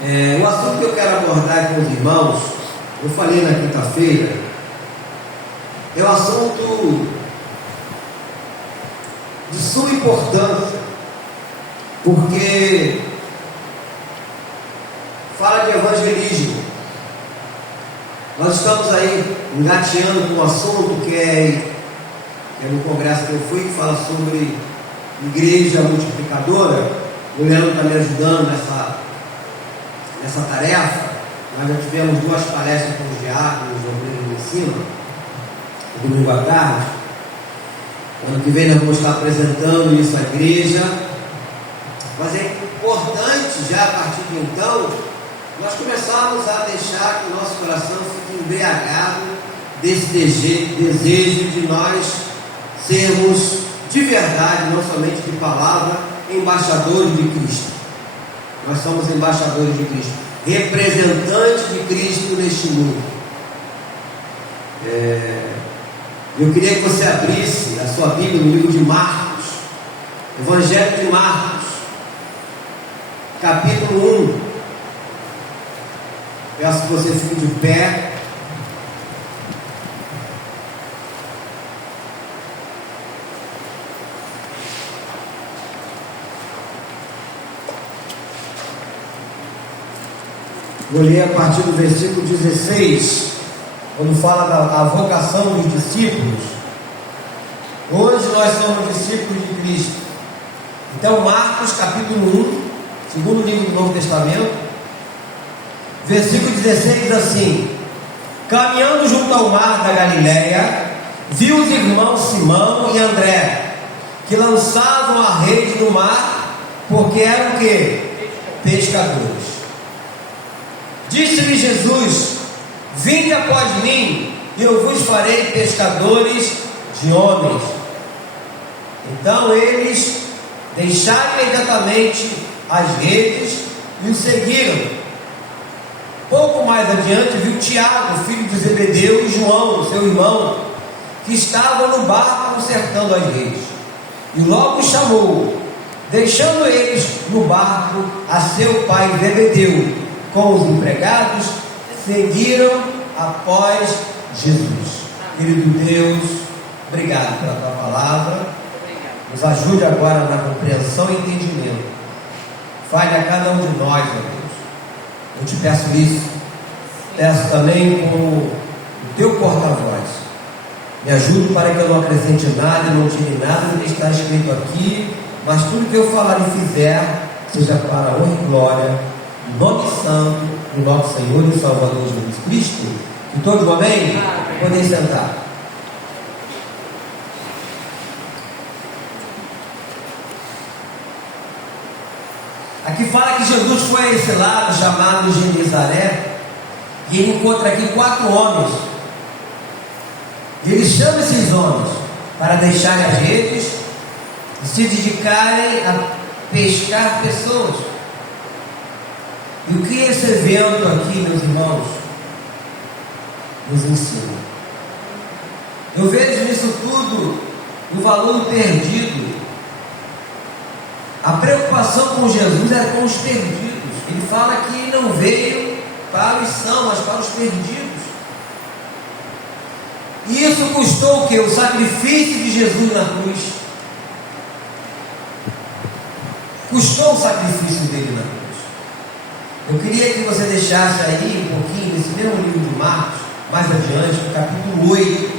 O assunto que eu quero abordar com os irmãos, eu falei na quinta-feira, é um assunto de suma importância, porque fala de evangelismo. Nós estamos aí engateando com um assunto que é no congresso que eu fui, que fala sobre igreja multiplicadora. O Leandro está me ajudando nessa tarefa. Nós já tivemos 2 palestras com os diáconos, o Obreiro em cima, domingo à tarde. Ano que vem nós vamos estar apresentando isso à igreja. Mas é importante, já a partir de então, nós começarmos a deixar que o nosso coração fique embriagado desse desejo de nós sermos de verdade, não somente de palavra, embaixadores de Cristo. Nós somos embaixadores de Cristo, representantes de Cristo neste mundo. Eu queria que você abrisse a sua Bíblia no livro de Marcos, Evangelho de Marcos, capítulo 1. Peço que você fique de pé. Vou ler a partir do versículo 16, quando fala da vocação dos discípulos. Hoje nós somos discípulos de Cristo. Então, Marcos capítulo 1, segundo livro do Novo Testamento, versículo 16 diz assim: caminhando junto ao mar da Galileia, viu os irmãos Simão e André, que lançavam a rede no mar, porque eram o quê? Pescadores. Disse-lhe Jesus: vinde após mim, e eu vos farei pescadores de homens. Então eles deixaram imediatamente as redes e o seguiram. Pouco mais adiante viu Tiago, filho de Zebedeu, e João, seu irmão, que estavam no barco consertando as redes, e logo chamou, deixando eles no barco a seu pai Zebedeu com os empregados, seguiram após Jesus. Querido Deus, obrigado pela tua palavra. Nos ajude agora na compreensão e entendimento. Fale a cada um de nós, ó Deus. Eu te peço isso. Peço também como o teu porta-voz. Me ajude para que eu não acrescente nada e não tire nada do que está escrito aqui, mas tudo que eu falar e fizer seja para a honra e glória do nome santo do nosso Senhor e Salvador Jesus Cristo. E todos, amém? Podem sentar. Aqui fala que Jesus foi a esse lado chamado Genezaré, e ele encontra aqui 4 homens. E ele chama esses homens para deixarem as redes e se dedicarem a pescar pessoas. E o que esse evento aqui, meus irmãos, nos ensina? Eu vejo nisso tudo o valor perdido. A preocupação com Jesus era com os perdidos. Ele fala que não veio para os sãos, mas para os perdidos. E isso custou o quê? O sacrifício de Jesus na cruz. Custou o sacrifício dele na cruz. Eu queria que você deixasse aí um pouquinho nesse mesmo livro de Marcos, mais adiante, no capítulo 8.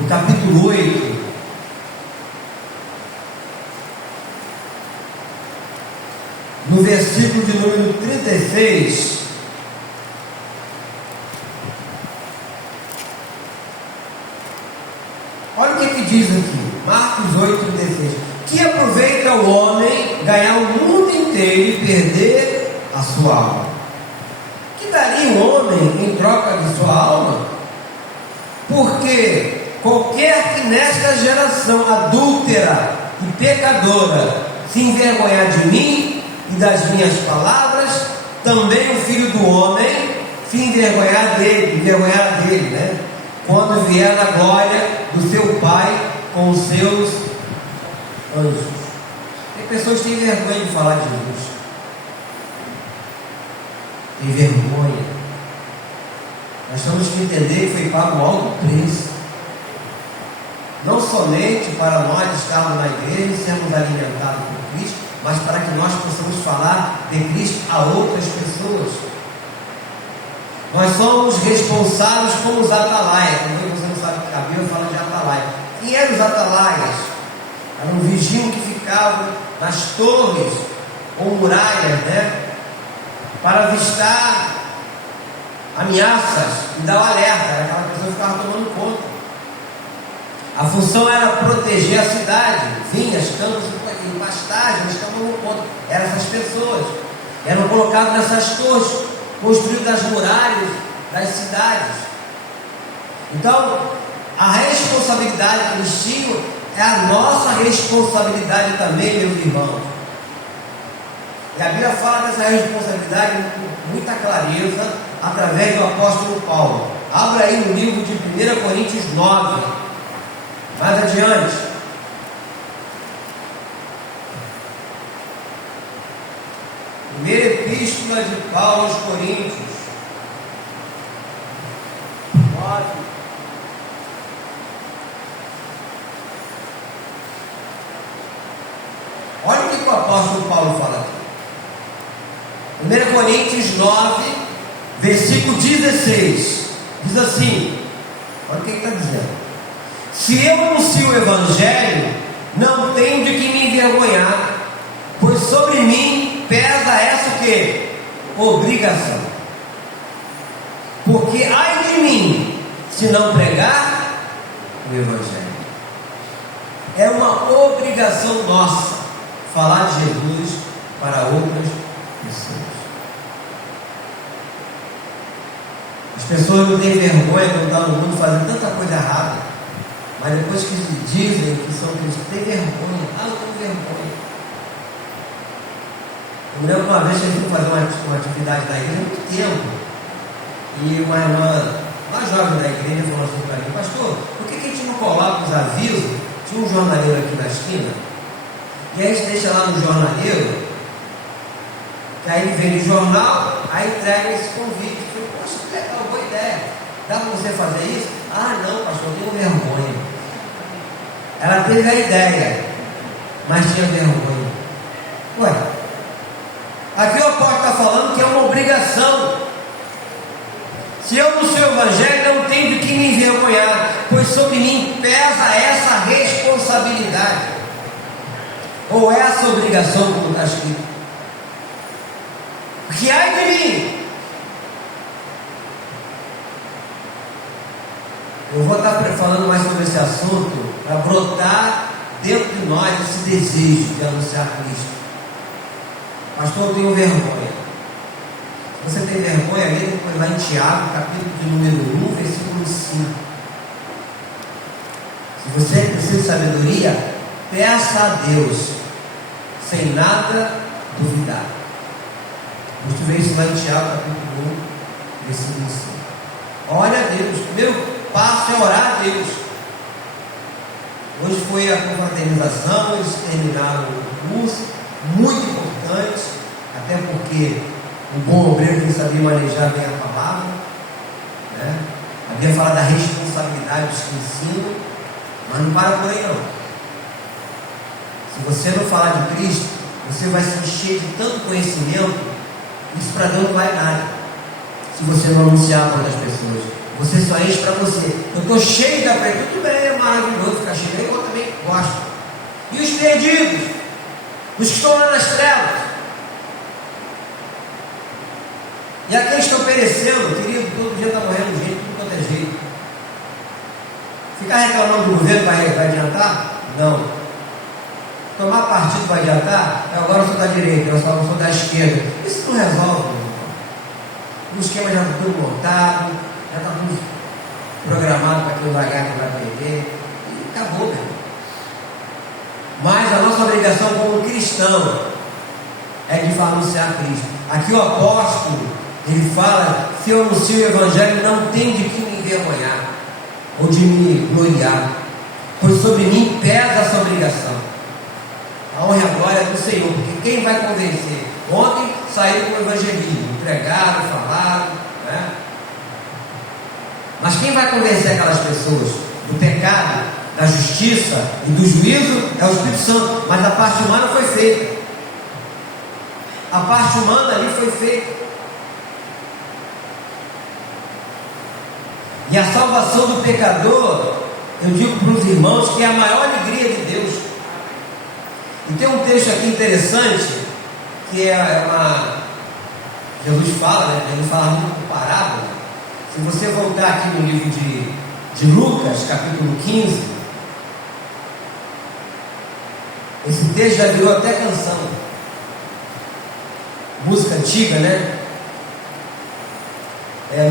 No capítulo 8, no versículo de número 36, olha o que diz aqui, Marcos 8, 36. Que aproveita o homem ganhar o mundo inteiro e perder a sua alma? Que daria o homem em troca de sua alma? Porque qualquer que nesta geração adúltera e pecadora se envergonhar de mim e das minhas palavras, também o Filho do Homem se envergonhar dele, né? Quando vier na glória do seu Pai com os seus anjos. Tem pessoas que têm vergonha de falar de Jesus. tem vergonha. Nós temos que entender que foi pago alto preço. Não somente para nós estarmos na igreja e sermos alimentados por Cristo, mas para que nós possamos falar de Cristo a outras pessoas. Nós somos responsáveis como os atalaias. Talvez você não sabe que a Bíblia fala de atalaia. Quem eram os atalaias? Eram um vigios que ficavam nas torres ou muralhas, né? Para avistar ameaças e dar o alerta. Era aquela pessoa que ficava tomando conta. A função era proteger a cidade, vinhas, campos e pastagens, tomando conta. Eram essas pessoas. Eram colocadas nessas torres, construídas as muralhas das cidades. Então, a responsabilidade que eles tinham é a nossa responsabilidade também, meus irmãos. E a Bíblia fala dessa responsabilidade com muita clareza através do apóstolo Paulo. Abra aí no livro de 1 Coríntios 9, mais adiante. Primeira epístola de Paulo aos Coríntios 9. Olha o que o apóstolo Paulo fala aqui. 1 Coríntios 9, versículo 16. Diz assim: olha o que ele está dizendo. Se eu anuncio o Evangelho, não tenho de que me envergonhar, pois sobre mim pesa essa o quê? Obrigação. Porque ai de mim, se não pregar o Evangelho. É uma obrigação nossa falar de Jesus para outras pessoas. As pessoas não têm vergonha quando estão no mundo fazendo tanta coisa errada, mas depois que dizem que são cristãos, tem vergonha. Ah, eu tenho vergonha. Eu me lembro uma vez que a gente foi fazer uma atividade na igreja há muito tempo, e uma irmã, uma jovem da igreja, falou assim para mim: pastor, por que a gente não coloca os avisos? Tinha um jornaleiro aqui na esquina, e aí a gente deixa lá no jornaleiro, que aí ele vende o jornal, aí entrega esse convite. Eu falei: poxa, que legal, boa ideia. Dá para você fazer isso? Ah, não, pastor, eu tenho vergonha. Ela teve a ideia, mas tinha vergonha. Ué, aqui o apóstolo está falando que é uma obrigação. Se eu no seu evangelho não tenho de que me envergonhar, pois sobre mim pesa essa responsabilidade, ou essa obrigação, como está escrito. Porque ai de mim, eu vou estar falando mais sobre esse assunto para brotar dentro de nós esse desejo de anunciar Cristo. Pastor, eu tenho vergonha. Se você tem vergonha, aí depois vai em Tiago, capítulo de número 1, versículo 5. Se você precisa de sabedoria, peça a Deus, sem nada duvidar. Vamos ver isso lá em Tiago, capítulo 1, versículo 5. Olha a Deus. Meu passo é orar a Deus. Hoje foi a confraternização, eles terminaram o curso, muito importante, até porque o bom obreiro tem que saber manejar bem a palavra, né? A Bíblia fala da responsabilidade dos que ensinam, mas não para por aí não. Se você não falar de Cristo, você vai se encher de tanto conhecimento, isso para Deus não vai nada. Se você não anunciar para outras pessoas, você só enche para você. Eu estou cheio da fé, tudo bem, é maravilhoso ficar cheio, eu também gosto. E os perdidos, os que estão lá nas trevas, e aqueles que estão perecendo, querido, todo dia está morrendo gente, tudo quanto é jeito. Ficar reclamando do governo vai adiantar? Não. Tomar partido vai adiantar? Eu agora sou da direita, eu sou da esquerda. Isso não resolve, meu irmão. O esquema já está tudo montado, já está tudo programado para quem vai ganhar, quem vai perder, e acabou, meu irmão. Mas a nossa obrigação como cristão é de anunciar Cristo. Aqui o apóstolo, ele fala: se eu anuncio o Evangelho, não tem de que me envergonhar ou de me gloriar, pois sobre mim pesa essa obrigação. A honra e a glória é do Senhor, porque quem vai convencer? Ontem saíram com o evangelismo, pregaram, falaram, né? Mas quem vai convencer aquelas pessoas do pecado, da justiça e do juízo é o Espírito Santo. Mas a parte humana foi feita. A parte humana ali foi feita. E a salvação do pecador, eu digo para os irmãos que é a maior alegria de Deus. E tem um texto aqui interessante, que Jesus fala, né? Jesus fala muito por parábola. Se você voltar aqui no livro de Lucas, capítulo 15, esse texto já virou até canção, música antiga, né?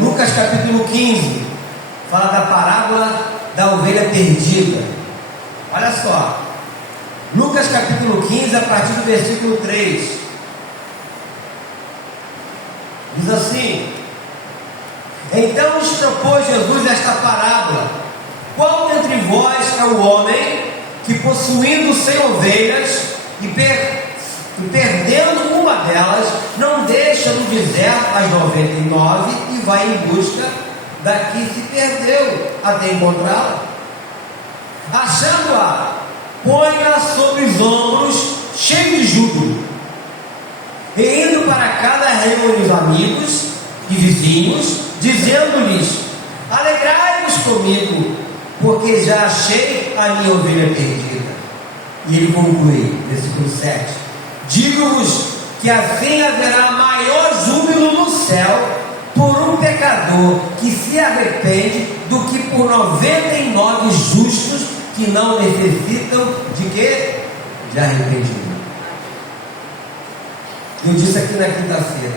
Lucas capítulo 15 fala da parábola da ovelha perdida. Olha só, Lucas capítulo 15, a partir do versículo 3, diz assim: então lhes propôs Jesus esta parábola: qual dentre vós é o homem que, possuindo 100 ovelhas e perdendo uma delas, não deixa no deserto as 99 e vai em busca da que se perdeu até encontrá-la? Achando-a, põe-a sobre os ombros, cheio de júbilo, e indo para casa reúne os amigos e vizinhos, dizendo-lhes: alegrai-vos comigo, porque já achei a minha ovelha perdida. E ele conclui, versículo 7: digo-vos que assim haverá maior júbilo no céu por um pecador que se arrepende do que por 99 justos que não necessitam de quê? De arrependimento. Eu disse aqui na quinta-feira,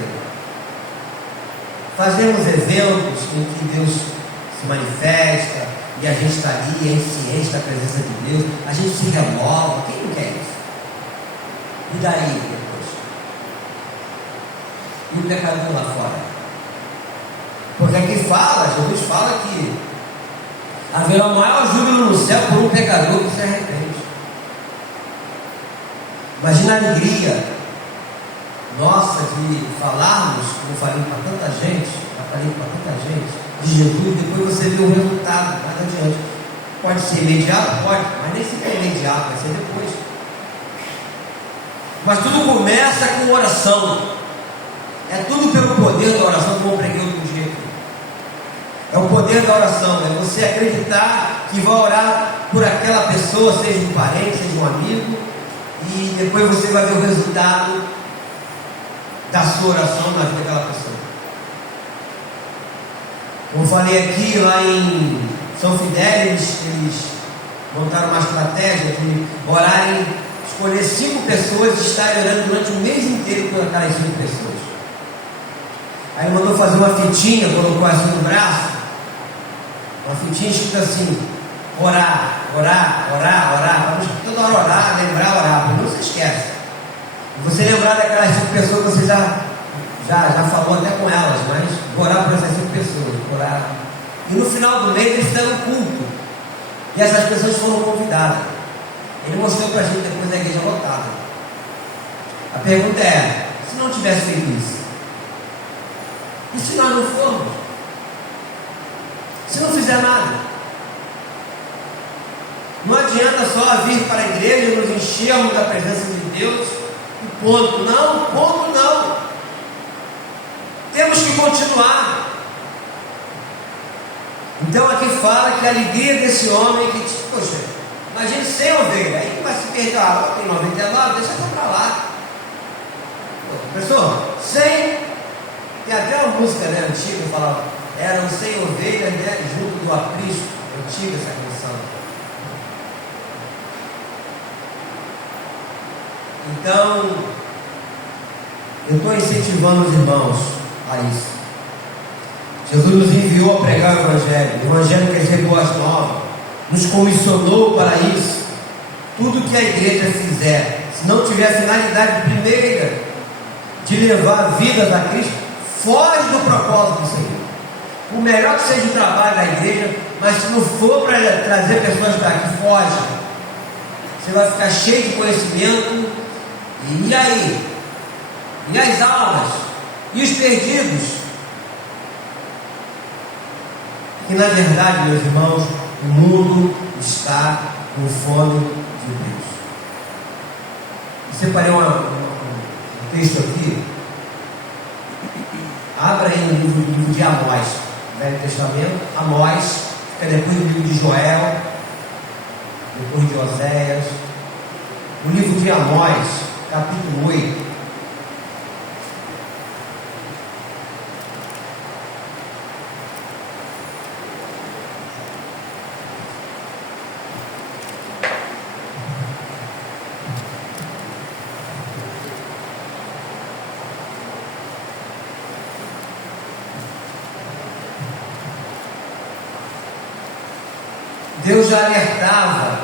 fazemos eventos em que Deus se manifesta e a gente está ali, é ciente da presença de Deus, a gente se renova. Quem não quer isso? E daí depois? E o pecador lá fora? Porque aqui fala, Jesus fala que haverá o maior júbilo no céu por um pecador que se arrepende. Imagina a alegria nossa de falarmos, como falei para tanta gente, de Jesus, depois você vê o resultado mais adiante. Pode ser imediato? Pode, mas nem sempre é imediato, vai ser depois. Mas tudo começa com oração. É tudo pelo poder da oração, como eu preguei outro dia aqui. É o poder da oração, é você acreditar que vai orar por aquela pessoa, seja um parente, seja um amigo, e depois você vai ver o resultado da sua oração na vida daquela pessoa. Como eu falei aqui, lá em São Fidélis, eles montaram uma estratégia de orarem, escolher 5 pessoas e estarem orando durante o mês inteiro por aquelas 5 pessoas. Aí ele mandou fazer uma fitinha, colocou assim no braço, uma fitinha escrita assim: orar, orar, orar, orar, para toda hora orar, lembrar, orar, porque não se esquece. E você lembrar daquelas 5 pessoas que você já falou até com elas, mas orar por essas 5 pessoas, orar. E no final do mês eles fizeram um culto, e essas pessoas foram convidadas. Ele mostrou para a gente depois da igreja lotada. A pergunta é: se não tivesse feito isso? E se nós não formos? Se não fizer nada? Não adianta só vir para a igreja e nos enchermos da presença de Deus e ponto. Não, ponto não. Temos que continuar. Então aqui fala que a alegria desse homem que, poxa, imagine 100 ovelhas, aí vai se perder, tem 99, deixa eu para lá. Pessoal, 100. Tem até uma música, né, antiga, que falava: eram 100 ovelhas, né, junto do aprisco. Antiga essa canção. Então, eu estou incentivando os irmãos a isso. Jesus nos enviou a pregar o Evangelho quer dizer boas novas, nos comissionou para isso. Tudo que a igreja fizer, se não tiver a finalidade primeira de levar a vida a Cristo, foge do propósito do Senhor. O melhor que seja o trabalho da igreja, mas se não for para trazer pessoas para aqui, foge. Você vai ficar cheio de conhecimento. E aí? E as almas? E os perdidos, que na verdade, meus irmãos, o mundo está com fome de Deus. Eu separei um texto aqui. Abra aí no livro de Amós, Velho Testamento. Amós, fica depois do livro de Joel, depois de Oséias. No livro de Amós, capítulo 8. Deus já alertava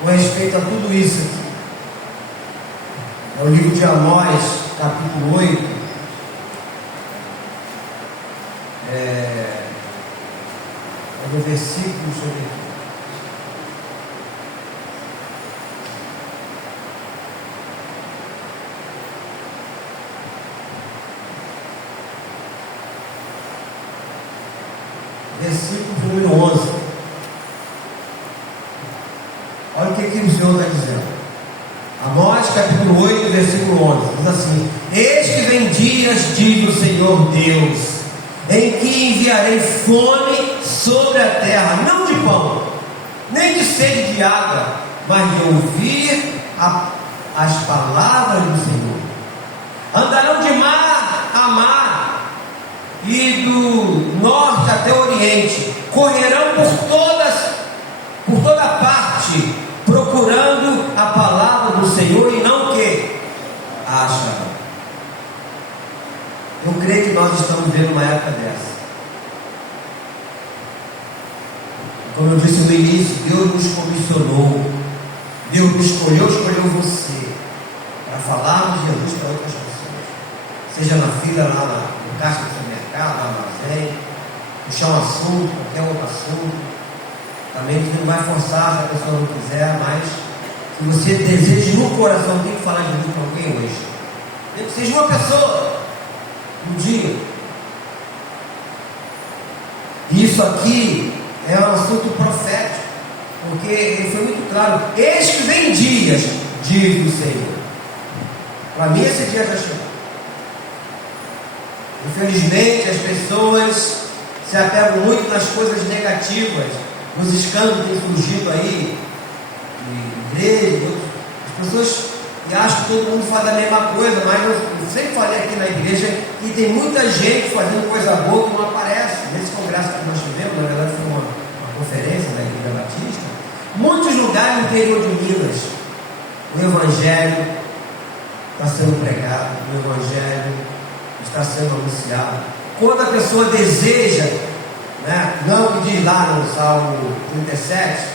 com respeito a tudo isso aqui. É o livro de Amós, capítulo 8. É no versículo, deixa eu ver aqui. Versículo número 11. Olha o que o Senhor está dizendo. Amós capítulo 8, versículo 11. Diz assim: Eis que vem dias, diz o Senhor Deus, em que enviarei fome sobre a terra, não de pão, nem de sede de água, mas de ouvir as palavras do Senhor. Andarão de mar a mar, e do norte até o oriente, correrão por toda parte, procurando a palavra do Senhor, e não o que? Acharão. Eu creio que nós estamos vivendo uma época dessa. Como eu disse no início, Deus nos comissionou, Deus nos escolheu você para falarmos de Jesus para outras pessoas, seja na fila, lá no caixa do supermercado, no armazém, puxar um assunto, qualquer outro assunto. Também a gente não vai forçar se a pessoa não quiser, mas se você deseja no coração, tem que falar de Jesus para alguém hoje. Nem que seja uma pessoa, um dia. Isso aqui é um assunto profético, porque ele foi muito claro. Eis que vem dias, diz o Senhor. Para mim esse dia já chegou. Infelizmente as pessoas se apegam muito nas coisas negativas, nos escândalos que têm surgido aí, de igreja, as pessoas acham que todo mundo faz a mesma coisa, mas eu sempre falei aqui na igreja que tem muita gente fazendo coisa boa que não aparece. Nesse congresso que nós tivemos, na verdade foi uma conferência da Igreja Batista, muitos lugares no interior de Minas, o Evangelho está sendo pregado, o Evangelho está sendo anunciado. Quando a pessoa deseja, não o que diz lá no Salmo 37,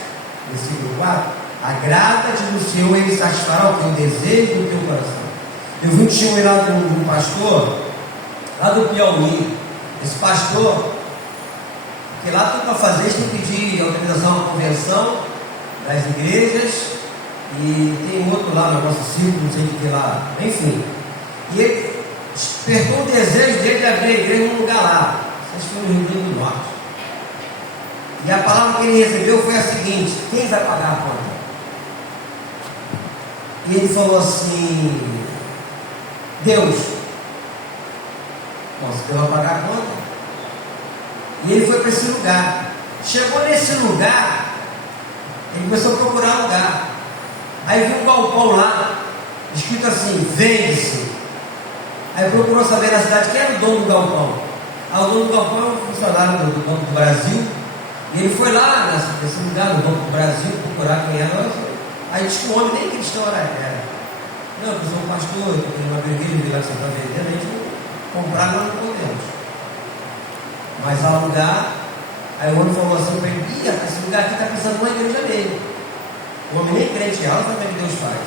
versículo 4, agrada-te do Senhor e ele satisfará o teu desejo do teu coração. Eu vi um testemunho lá de um pastor, lá do Piauí. Esse pastor, que lá tudo para fazer, eles têm que pedir autorização à convenção das igrejas, e tem outro lá, negócio círculo, não sei o que lá, enfim. E ele despertou o desejo dele de abrir a igreja num lugar lá. Vocês foram no Rio Grande do Norte. E a palavra que ele recebeu foi a seguinte: quem vai pagar a conta? E ele falou assim: Deus. Bom, se Deus vai pagar a conta. E ele foi para esse lugar. Chegou nesse lugar, ele começou a procurar lugar. Aí viu um galpão lá, escrito assim: vende-se. Aí procurou saber na cidade quem era o dono do galpão. O dono do galpão é um funcionário do Banco do Brasil. E ele foi lá nesse lugar do Banco do Brasil procurar quem era. Aí disse que o homem nem cristão era. Não, eu sou um pastor, eu tenho uma igreja lá que você está vendendo, a gente não comprar, nós não podemos. Mas alugar. Aí o homem falou assim para ele: esse lugar aqui está precisando de uma igreja dele. O homem nem crente é, olha como é que Deus faz.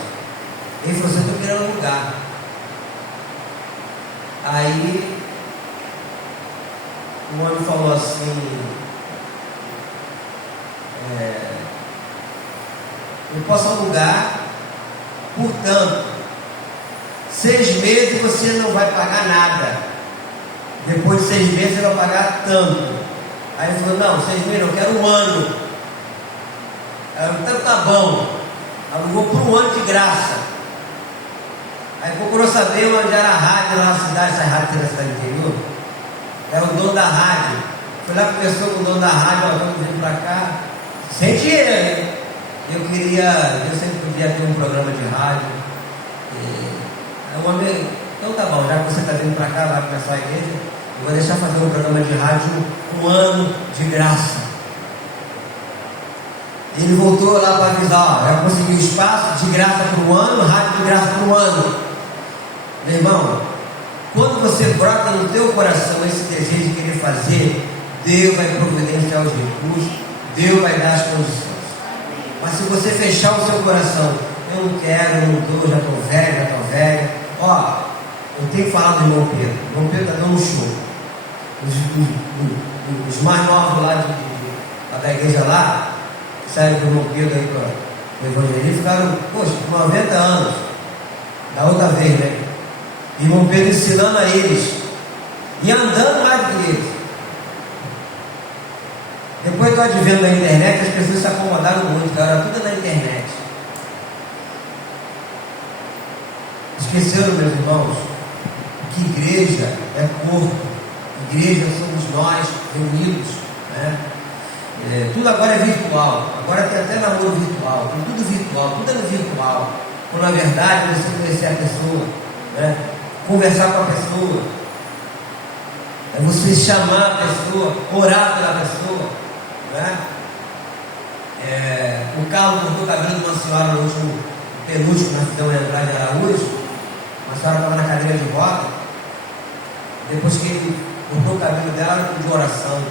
Ele falou assim: eu estou querendo alugar. Aí o homem falou assim: eu posso alugar, portanto, 6 meses você não vai pagar nada. Depois de 6 meses você vai pagar tanto. Aí ele falou, não, 6 meses, eu quero 1 ano. Aí eu falei, então tá bom. Alugou por 1 ano de graça. Aí procurou saber onde era a rádio lá na cidade, essa rádio que era na cidade interior. Era o dono da rádio. Foi lá, conversou com o dono da rádio, ó, vamos vir pra cá. Sem dinheiro, né? Eu sempre podia ter um programa de rádio. Aí o homem, então tá bom, já que você está vindo para cá, vai começar a igreja, eu vou deixar fazer um programa de rádio 1 ano de graça. Ele voltou lá para avisar, ó, já conseguiu espaço de graça por 1 ano, rádio de graça por 1 ano. Meu irmão, quando você brota no teu coração esse desejo de querer fazer, Deus vai providenciar os recursos, Deus vai dar as condições. Mas se você fechar o seu coração, eu não quero, eu não estou, já estou velho, ó, eu tenho que falar do irmão Pedro. O irmão Pedro está dando um show. Os mais novos lá da igreja lá, que saíram do irmão Pedro aí para o evangelismo, ficaram, poxa, com 90 anos. Da outra vez, né? E o irmão Pedro ensinando a eles. E andando mais do que eles. Depois do advento da internet, as pessoas se acomodaram muito, cara, tudo na internet. Esqueceram, meus irmãos, que igreja é corpo, igreja somos nós reunidos, né? Tudo agora é virtual, agora tem até namoro virtual, tem tudo virtual, tudo é no virtual. Quando na verdade você conhecer a pessoa, né? Conversar com a pessoa, é você chamar a pessoa, orar pela pessoa, né? O Carlos cortou o cabelo de uma senhora no último penúltimo, na cidade de Andrade de Araújo. A senhora estava na cadeira de roda. Depois que ele cortou o cabelo dela, ela pediu oração.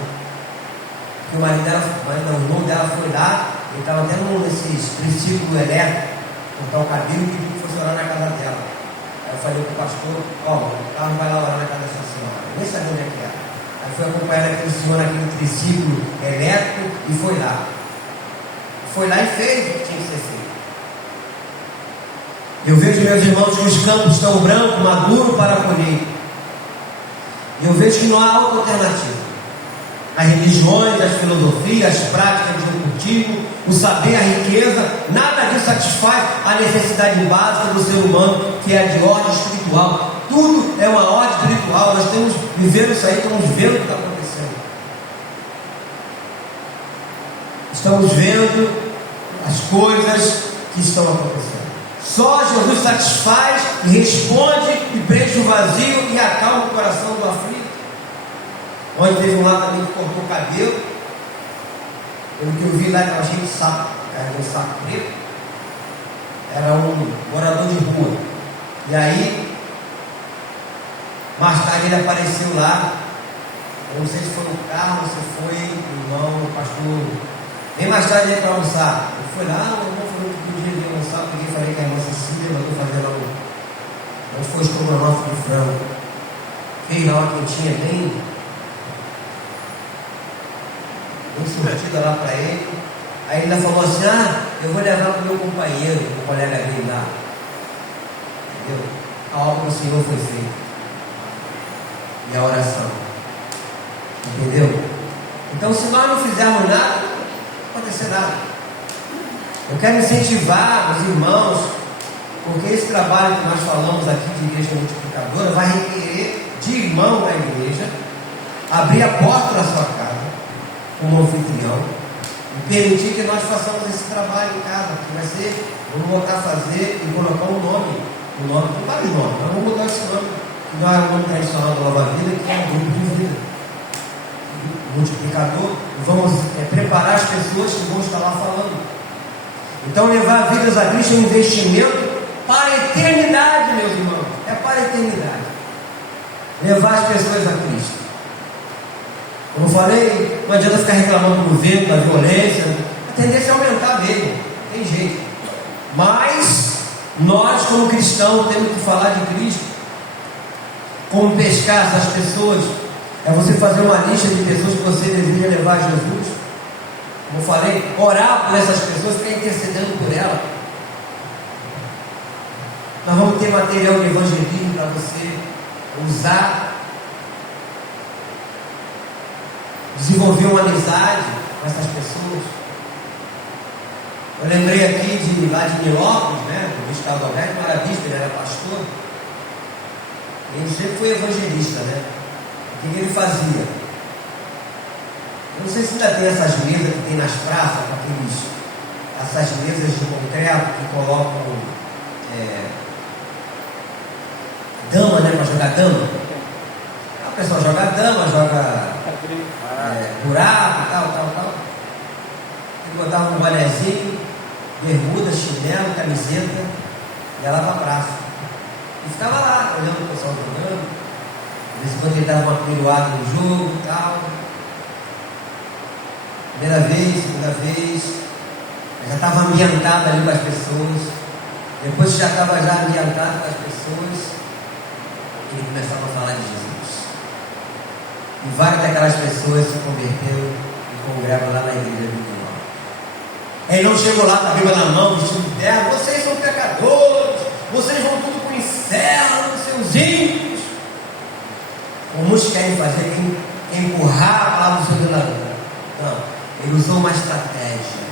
Porque o marido dela, o irmão dela foi lá, ele estava até nesses princípios elétricos, cortar o cabelo e pediu que fosse orar na casa dela. Aí eu falei para o pastor, ó, o Carlos vai lá orar na casa dessa senhora. Eu nem sabia onde é que era. Aí foi acompanhar aquele senhor naquele triciclo elétrico e foi lá. Foi lá e fez o que tinha que ser feito. Eu vejo, meus irmãos, que os campos estão brancos, maduros para a colheita. E eu vejo que não há outra alternativa. As religiões, as filosofias, as práticas de um cultivo, o saber, a riqueza, nada disso satisfaz a necessidade básica do ser humano, que é a de ordem espiritual. Tudo é uma ordem espiritual. Nós estamos vivendo isso aí, estamos vendo o que está acontecendo. Estamos vendo as coisas que estão acontecendo. Só Jesus satisfaz e responde e preenche o vazio e acalma o coração do aflito. Onde teve um lá também que cortou o cabelo. Pelo que eu vi lá, estava cheio de saco, carregou um saco preto. Era um morador de rua. E aí, mais tarde ele apareceu lá. Eu não sei se foi no carro, se foi o irmão, o pastor. Bem mais tarde ele para almoçar. Ele foi lá, o irmão falou que podia vir almoçar, porque eu falei que a irmã Cecília mandou fazer lá um foi estrogonofe de frango. Fez lá uma quentinha bem surtida lá para ele. Aí ele falou assim, eu vou levar para o meu companheiro, o colega dele lá. Entendeu? A obra do Senhor foi feita. E a oração. Entendeu? Então, se nós não fizermos nada, não vai acontecer nada. Eu quero incentivar os irmãos, porque esse trabalho que nós falamos aqui de igreja multiplicadora vai requerer de irmão da igreja abrir a porta da sua casa como anfitrião e permitir que nós façamos esse trabalho em casa, que vai ser, vamos voltar a fazer e colocar um nome. O nome tem vários nomes, mas vamos botar esse nome, que não é o nome tradicional da Nova Vida, que é um grupo de vida multiplicador. Vamos preparar as pessoas que vão estar lá falando. Então, levar vidas a Cristo é um investimento para a eternidade, meus irmãos. É para a eternidade. Levar as pessoas a Cristo. Como eu falei, não adianta ficar reclamando do governo, da violência. A tendência é aumentar mesmo. Tem jeito. Mas, nós, como cristãos, temos que falar de Cristo. Como pescar essas pessoas. É você fazer uma lista de pessoas que você deveria levar a Jesus. Como eu falei, orar por essas pessoas, ficar intercedendo por elas. Nós vamos ter material de evangelismo para você usar, desenvolver uma amizade com essas pessoas. Eu lembrei aqui lá de Nilópolis, né? Do Gustavo Alberto Maravista, ele era pastor. Ele sempre foi evangelista, né? O que ele fazia? Eu não sei se ainda tem essas mesas que tem nas praças, essas mesas de concreto que colocam dama, né? Para jogar dama. O pessoal joga dama, joga buraco, tal. Ele botava um bonezinho, bermuda, chinelo, camiseta, e ia lá para a praça. E ficava lá, olhando o pessoal jogando. De vez em quando ele dava uma piruada no jogo e tal. Primeira vez, segunda vez, já estava ambientado ali com as pessoas. Depois que já estava ambientado com as pessoas, ele começava a falar de Jesus. E várias daquelas pessoas se converteram e congregam lá na igreja do Senhor. Ele não chegou lá com a Bíblia na mão, vestido de terra: vocês são pecadores, vocês vão tudo para o inferno, seus ímpios. Como muitos querem fazer, empurrar a palavra do Senhor na lua. Não. Ele usou uma estratégia.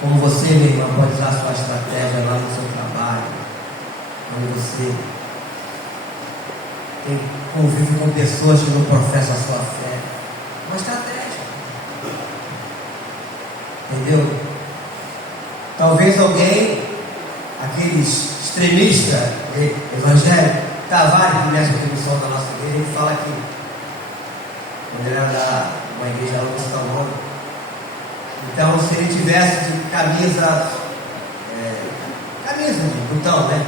Como você, meu irmão, pode usar a sua estratégia lá no seu trabalho, quando você convive com pessoas que não professam a sua fé. Uma estratégia. Entendeu? Talvez alguém, aqueles extremistas evangélicos, Tavares, que nessa comissão da nossa igreja, ele fala que quando ele era uma igreja lá no Estambul. Então, se ele tivesse de camisa de botão, né?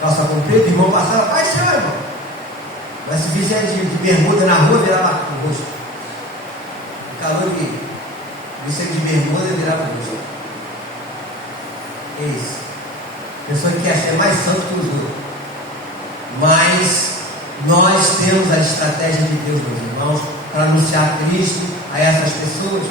Calça comprida, o irmão passava, paixão, irmão. Mas se vier de bermuda na rua, virava o rosto. O calor que visse de bermuda, virava o rosto. É isso. Pessoa que quer ser mais santo que os outros. Mas nós temos a estratégia de Deus, meus irmãos, para anunciar Cristo a essas pessoas.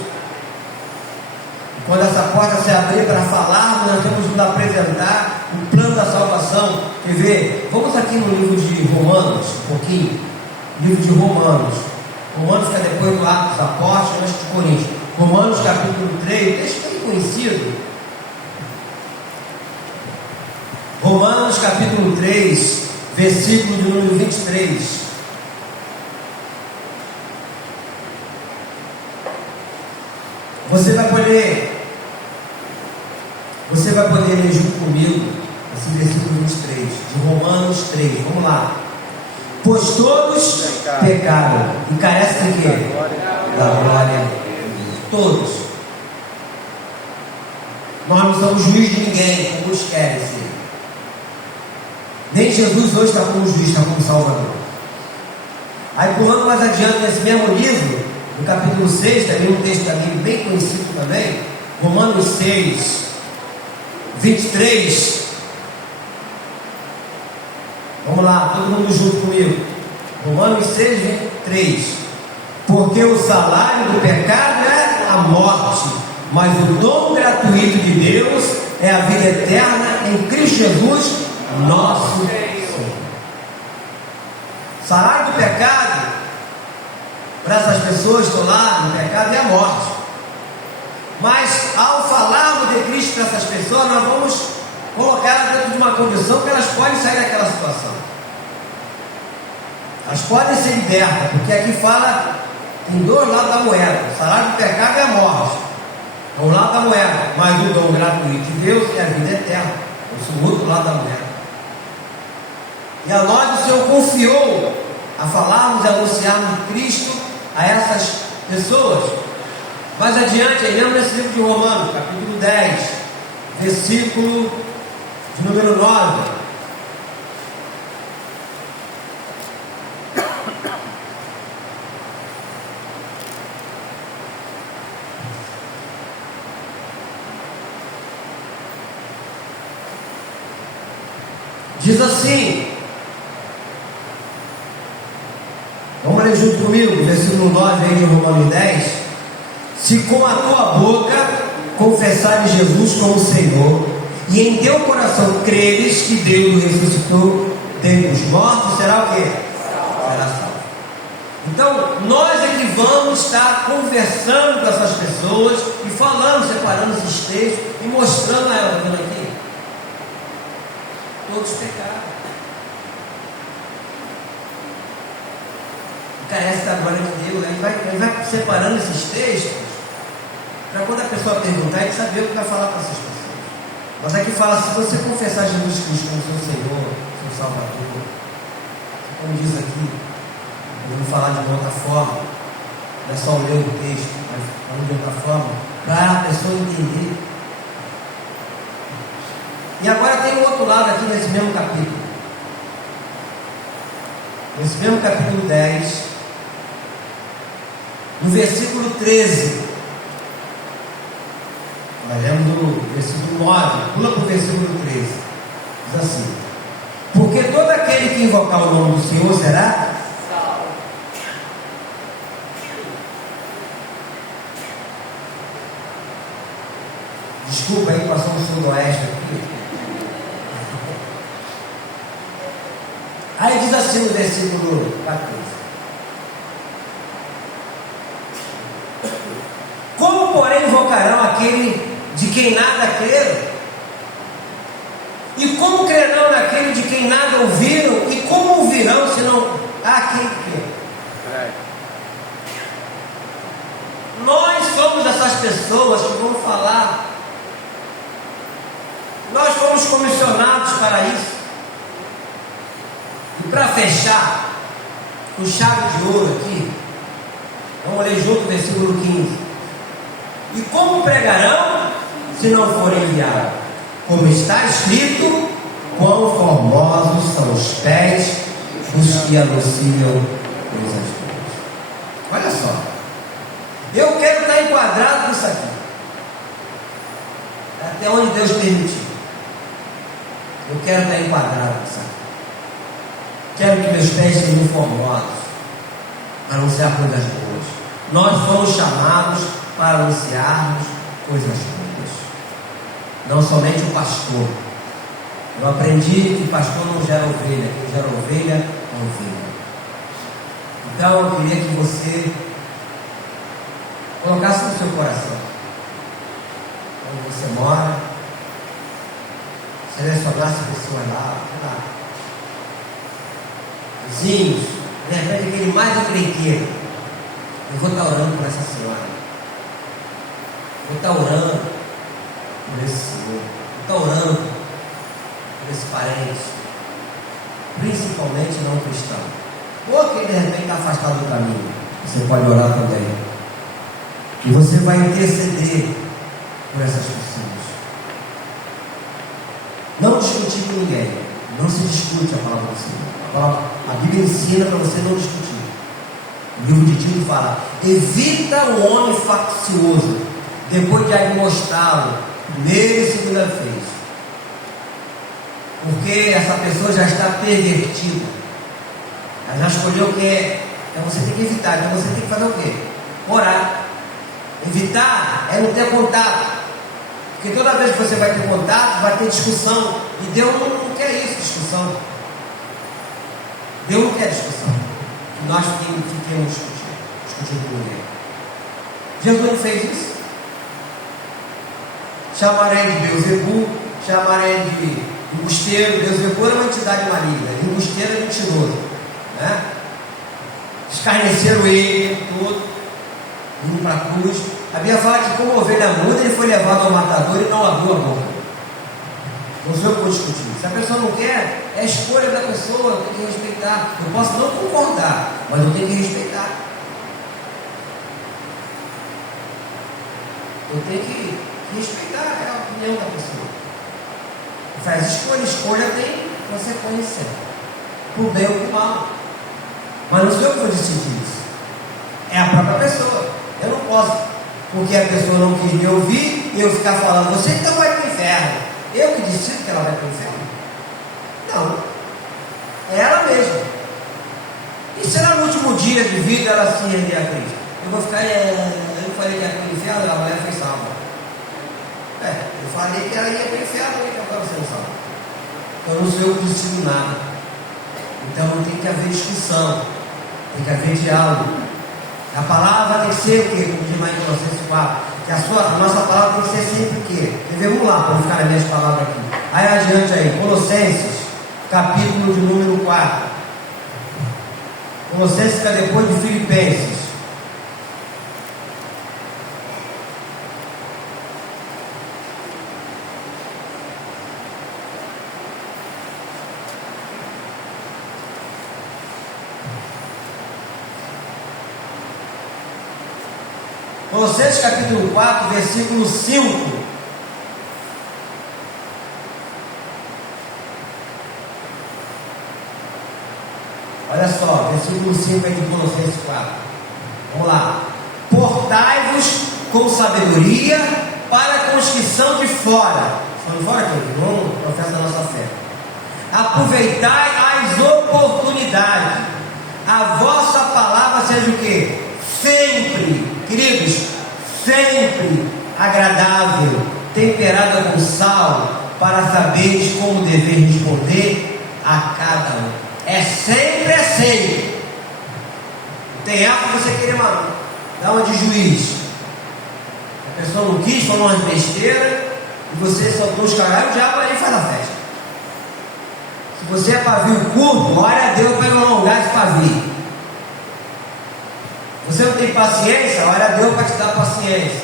Quando essa porta se abrir para falarmos, nós temos que nos apresentar o plano da salvação. Quer ver? Vamos aqui no livro de Romanos, um pouquinho. Livro de Romanos. Romanos fica depois do Atos dos Apóstolos, antes de Coríntios. Romanos capítulo 3, texto bem conhecido. Romanos capítulo 3, versículo de número 23. Você vai poder ler junto comigo esse versículo 23 de Romanos 3. Vamos lá. Pois todos pecaram e carecem de quê? Da glória de Deus. Todos. Nós não somos juiz de ninguém, como muitos querem ser. Nem Jesus hoje está como juiz, está como Salvador. Aí pulando mais adiante nesse mesmo livro, no capítulo 6, também um texto também bem conhecido também, Romanos 6, 23. Vamos lá, todo mundo junto comigo. Romanos 6, 23. Porque o salário do pecado é a morte, mas o dom gratuito de Deus é a vida eterna em Cristo Jesus, nosso Senhor. Salário do pecado para essas pessoas que estão lá no pecado é a morte. Mas ao falarmos de Cristo para essas pessoas, nós vamos colocá-las dentro de uma condição que elas podem sair daquela situação. Elas podem ser libertas, porque aqui fala em dois lados da moeda. O salário do pecado é a morte, é um lado da moeda, mas o dom gratuito de Deus é a vida eterna, é o outro lado da moeda. E a nós o Senhor confiou a falarmos e anunciarmos Cristo a essas pessoas. Mais adiante, aí mesmo nesse livro de Romanos, capítulo 10, versículo de número 9. Diz assim, vamos ler junto comigo, versículo 9 aí de Romanos 10. Se com a tua boca confessares Jesus como Senhor e em teu coração creres que Deus o ressuscitou dentre os mortos, será o quê? Será salvo. Então, nós é que vamos estar conversando com essas pessoas e falando, separando esses textos e mostrando a elas, vendo aqui, todos pecaram. Carece da glória de Deus. Ele vai separando esses textos para quando a pessoa perguntar, ele saber o que vai falar para essas pessoas. Mas aqui fala, se você confessar Jesus Cristo como seu Senhor, seu Salvador, como diz aqui, vamos falar de uma outra forma, não é só ler o texto, mas falando de outra forma, para a pessoa entender. E agora tem um outro lado aqui nesse mesmo capítulo. Nesse mesmo capítulo 10, no versículo 13, nós lemos o versículo 9, pula para o versículo 13, diz assim: porque todo aquele que invocar o nome do Senhor será salvo. Desculpa aí, passou um sudoeste aqui. Aí diz assim no versículo 14: como porém invocarão aquele de quem nada creram? E como crerão naquele de quem nada ouviram? E como ouvirão se não há quem crê? Nós somos essas pessoas que vão falar. Nós fomos comissionados para isso. E para fechar, com chave de ouro aqui, vamos ler junto o versículo 15. E como pregarão se não forem enviados? Como está escrito, quão formosos são os pés dos que anunciam coisas boas. Olha só, eu quero estar enquadrado nisso aqui, até onde Deus permitir. Eu quero estar enquadrado nisso aqui. Quero que meus pés sejam formosos para anunciar coisas boas. Nós fomos chamados para anunciarmos coisas boas. Não somente o pastor. Eu aprendi que pastor não gera ovelha, quem gera ovelha é ovelha. Então eu queria que você colocasse no seu coração, onde você mora, selecionasse pessoas lá, vizinhos, de repente aquele mais encrenqueiro. Eu vou estar orando por essa senhora. Vou estar orando por esse senhor. Vou estar orando por esse parente, principalmente não cristão. Ou que de repente está afastado do caminho. Você pode orar também. E você vai interceder por essas pessoas. Não discutir com ninguém. Não se discute a palavra do Senhor. A Bíblia ensina para você não discutir. O livro de Tito fala: evita o homem faccioso, depois de admoestá-lo primeira e segunda vez, porque essa pessoa já está pervertida. Ela já escolheu o que é. Então você tem que evitar. Então você tem que fazer o quê? Orar. Evitar é não ter contato, porque toda vez que você vai ter contato, vai ter discussão. E Deus não quer isso, discussão. Deus não quer discussão. Que nós fiquemos discutindo com Ele. Jesus não fez isso. Chamarei de Beelzebul, chamarei de embusteiro. Beelzebul era uma entidade maligna, embusteiro é mentiroso, né? Escarneceram ele todo, indo para a cruz. A Bíblia fala que, como ovelha muda, ele foi levado ao matador e não abriu a boca. Não sou eu que vou discutir. Se a pessoa não quer, é a escolha da pessoa, eu tenho que respeitar. Eu posso não concordar, mas eu tenho que respeitar. Eu tenho que respeitar a opinião da pessoa. Faz escolha tem consequência, por bem ou por mal. Mas não sou eu que vou decidir isso. É a própria pessoa. Eu não posso, porque a pessoa não quis me ouvir, e eu ficar falando, você então vai para o inferno. Eu que decido que ela vai para o inferno. Não. É ela mesma. E se ela no último dia de vida ela se render a Cristo? Eu vou ficar, eu falei que ia para o inferno, a mulher foi salva. Eu falei que ela ia para o inferno, que agora você não sabe. Então eu não sou eu que decido nada. Então tem que haver discussão, tem que haver diálogo. A palavra tem que ser o quê? Como diz mais em Colossenses 4, que a nossa palavra tem que ser sempre o quê? Vamos lá, para não ficar nas minhas palavras aqui. Aí adiante aí, Colossenses, capítulo de número 4. Colossenses fica depois de Filipenses. Colossenses capítulo 4, versículo 5. Olha só, versículo 5 aí de Colossenses 4. Vamos lá. Portai-vos com sabedoria para com os que são de fora. São de fora aqui, que não professam a nossa fé. Aproveitai as oportunidades. A vossa palavra seja o quê? Sempre, queridos, sempre agradável, temperada com sal, para saberes como dever responder a cada um. É sempre assim. Tem essa que você querer dar uma de juiz. A pessoa não quis, falou umas besteiras, e você soltou os caralhos, o diabo aí faz a festa. Se você é pavio curto, glória a Deus para prolongar esse pavio. Você não tem paciência, glória a Deus para te dar paciência.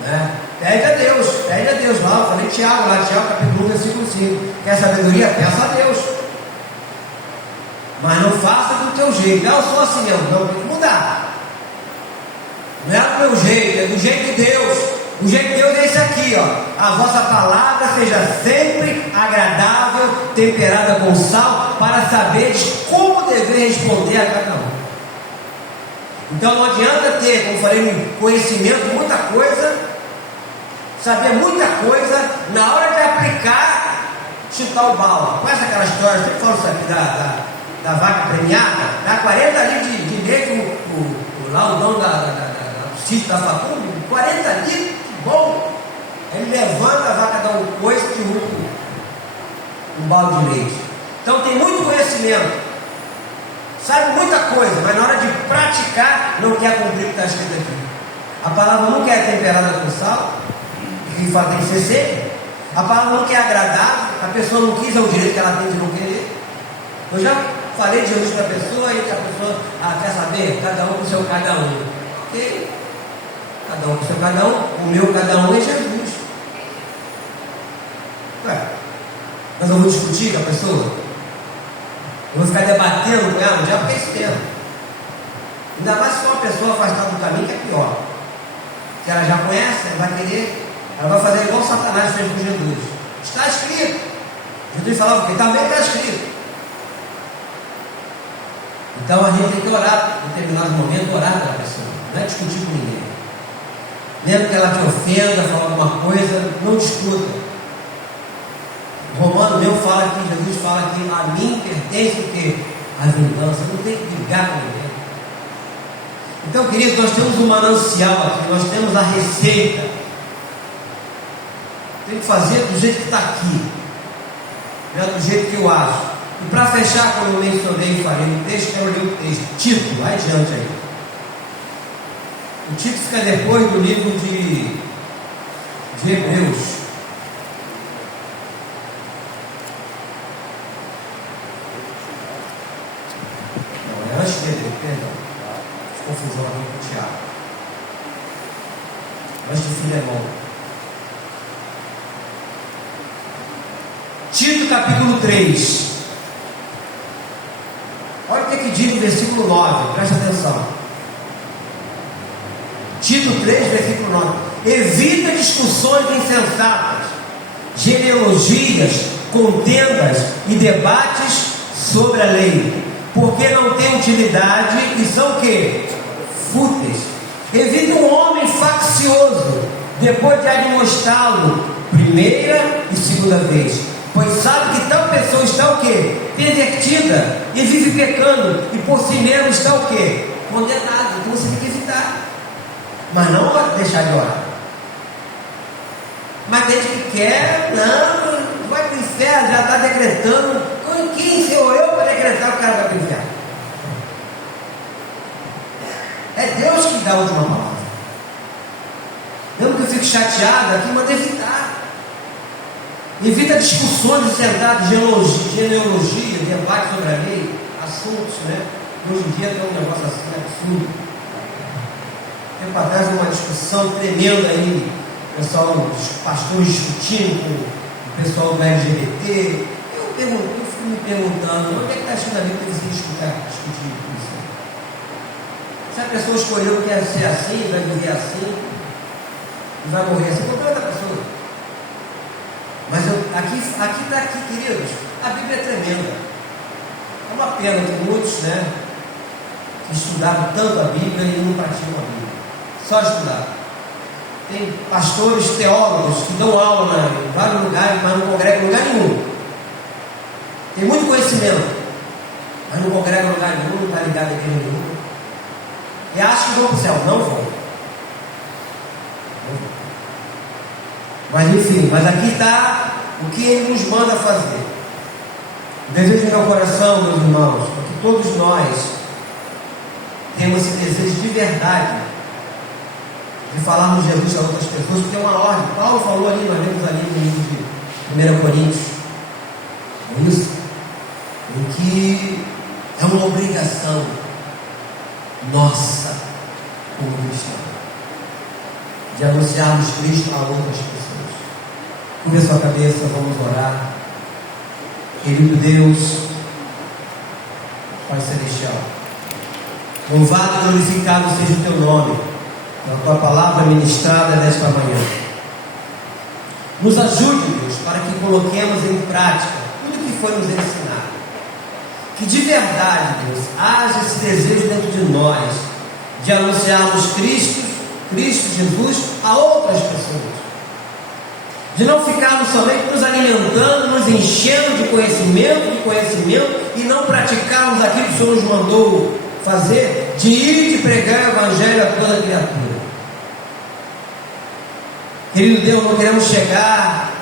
Né? Pede a Deus lá. Eu falei Tiago, lá Tiago capítulo 1, versículo 5. Quer sabedoria? Peça a Deus. Mas não faça do teu jeito. Não, eu sou assim mesmo. Não, tem que mudar. Não é do meu jeito, é do jeito de Deus. O jeito de Deus é esse aqui, ó. A vossa palavra seja sempre agradável, temperada com sal, para saberes como dever responder a cada um. Então não adianta ter, como falei, conhecimento, muita coisa, saber muita coisa, na hora de aplicar, chutar o balde. Conhece aquela história, eu sempre falo isso aqui da vaca premiada, dá 40 litros de leite, lá o dono do sítio da Facundo, 40 litros, que bom. Ele levanta a vaca, dá um coice e derruba um balde de leite. Então tem muito conhecimento, sabe muita coisa, mas na hora de praticar, não quer cumprir o que está escrito aqui. A palavra nunca é temperada com sal, que fala tem que ser seca. A palavra nunca é agradável, a pessoa não quis, é o direito que ela tem de não querer. Eu já falei de Jesus para a pessoa e a pessoa quer saber, cada um com o seu cada um. Ok? Cada um com o seu cada um, o meu cada um é Jesus. Ué, mas eu vou discutir com a pessoa? Eu vou ficar debatendo com ela? Já fiquei esse tempo. Ainda mais se for uma pessoa afastada do caminho, que é pior. Se ela já conhece, ela vai querer, ela vai fazer igual Satanás fez com Jesus. Está escrito. Jesus falava o quê? Também está escrito. Então a gente tem que orar, em determinado momento, orar pela pessoa, não é discutir com ninguém. Mesmo que ela te ofenda, fala alguma coisa, não discuta. O Romano meu fala que Jesus fala que a mim pertence o quê? A vingança, não tem que brigar com ninguém. Então, queridos, nós temos um manancial aqui, nós temos a receita. Tem que fazer do jeito que está aqui, não é do jeito que eu acho. E para fechar, como eu mencionei e falei no texto, quero ler o texto, Tito, lá adiante aí. O Tito fica depois do livro de Hebreus. Não, é antes de Hebreus, perdão. Fiz confusão aqui com o Tiago. Antes de Filemão. Tito capítulo 3. Olha o que diz no versículo 9, presta atenção. Tito 3, versículo 9. Evita discussões insensatas, genealogias, contendas e debates sobre a lei, porque não têm utilidade e são o quê? Fúteis. Evita um homem faccioso, depois de admoestá-lo primeira e segunda vez, pois sabe que tal pessoa está o quê? Pervertida e vive pecando, e por si mesmo está o quê? Condenado. Então você tem que evitar, mas não deixar de orar. Mas tem gente que quer, não, vai para o inferno, já está decretando. Quem sou eu para decretar o cara vai para o inferno? É Deus que dá a última palavra. Não que eu fico chateado aqui, manda evitar. Evita discussões de sentado, genealogia, debate sobre a lei, assuntos, né? Hoje em dia tem um negócio assim absurdo. Tempo atrás uma discussão tremenda aí, pessoal, os pastores discutindo com o pessoal do LGBT. Eu fico me perguntando, onde é que está achando a Bíblia que você discutir isso? Se a pessoa escolheu que quer ser assim, vai viver assim, e vai morrer assim, qualquer outra pessoa. Mas aqui, queridos, a Bíblia é tremenda. É uma pena que muitos, né, que estudaram tanto a Bíblia e não praticam a Bíblia. Só estudar. Tem pastores, teólogos que dão aula em vários lugares, mas não congregam em lugar nenhum. Tem muito conhecimento, mas não congregam em lugar nenhum, não está ligado a igreja nenhuma. E acham que vão para o céu. Não vão. Mas enfim, mas aqui está o que Ele nos manda fazer. O desejo do meu coração, meus irmãos, é que todos nós temos esse desejo de verdade de falarmos de Jesus a outras pessoas, porque é uma ordem. Paulo falou ali, nós vemos ali no livro de 1 Coríntios, é isso, em que é uma obrigação nossa como cristãos de anunciarmos Cristo a outras pessoas. Curva a sua cabeça, vamos orar. Querido Deus, Pai Celestial, louvado e glorificado seja o Teu nome, pela Tua palavra ministrada nesta manhã. Nos ajude, Deus, para que coloquemos em prática tudo o que foi nos ensinado. Que de verdade, Deus, haja esse desejo dentro de nós de anunciarmos Cristo Jesus a outras pessoas. De não ficarmos somente nos alimentando, nos enchendo de conhecimento e não praticarmos aquilo que o Senhor nos mandou fazer, de ir e pregar o Evangelho a toda criatura. Querido Deus, não queremos chegar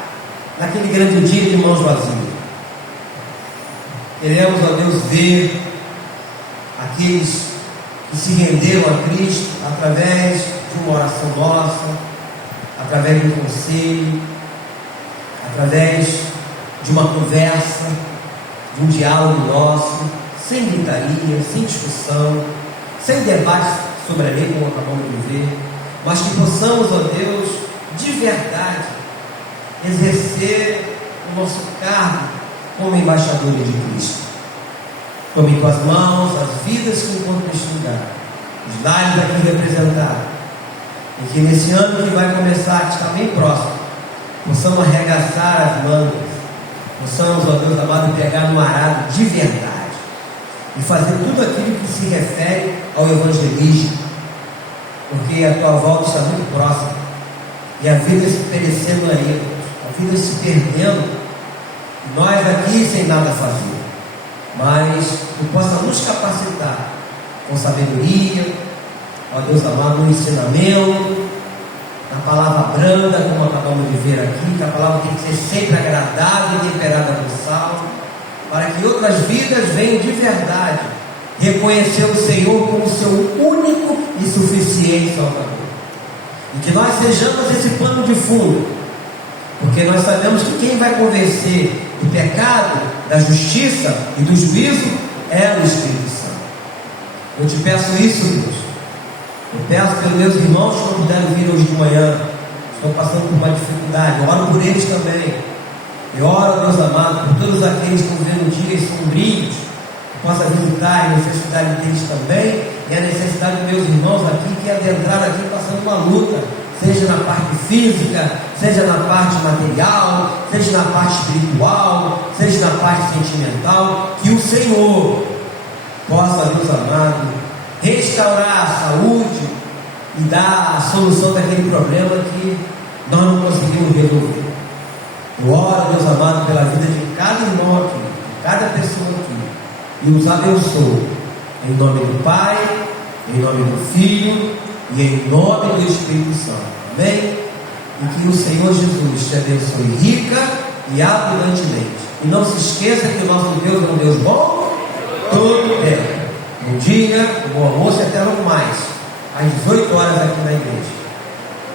naquele grande dia de mãos vazias. Queremos, ó Deus, ver aqueles que se renderam a Cristo através de uma oração nossa, através de um conselho, através de uma conversa, de um diálogo nosso, sem gritaria, sem discussão, sem debate sobre a lei, como acabamos de ver, mas que possamos, ó Deus, de verdade, exercer o nosso cargo como embaixadores de Cristo. Tome em tuas mãos as vidas que encontram neste lugar, os lares aqui representados, e que nesse ano que vai começar, que está bem próximo, possamos arregaçar as mangas, possamos, ó Deus amado, pegar no arado de verdade e fazer tudo aquilo que se refere ao evangelismo, porque a tua volta está muito próxima e a vida se perecendo aí, a vida se perdendo, e nós aqui sem nada fazer, mas que possa nos capacitar com sabedoria, ó Deus amado, no ensinamento, na palavra branda, como acabamos de ver aqui, que a palavra tem que ser sempre agradável e temperada com sal, para que outras vidas venham de verdade reconhecer o Senhor como seu único e suficiente Salvador. E que nós sejamos esse pano de fundo, porque nós sabemos que quem vai convencer do pecado, da justiça e do juízo é o Espírito Santo. Eu te peço isso, Deus. Eu peço pelos meus irmãos que não puderam vir hoje de manhã, estão passando por uma dificuldade. Eu oro por eles também. Eu oro, Deus amado, por todos aqueles que estão vivendo dias sombrios, que possa visitar a necessidade deles também, e a necessidade dos meus irmãos aqui, que adentraram aqui passando uma luta, seja na parte física, seja na parte material, seja na parte espiritual, seja na parte sentimental, que o Senhor possa, Deus amado, restaurar a saúde e dar a solução daquele problema que nós não conseguimos resolver. Eu oro, Deus amado, pela vida de cada irmão aqui, de cada pessoa aqui, e os abençoo, em nome do Pai, em nome do Filho e em nome do Espírito Santo. Amém? E que o Senhor Jesus te abençoe rica e abundantemente. E não se esqueça que o nosso Deus é um Deus bom todo o tempo. Bom dia, bom almoço e até logo mais, às 18 horas aqui na igreja.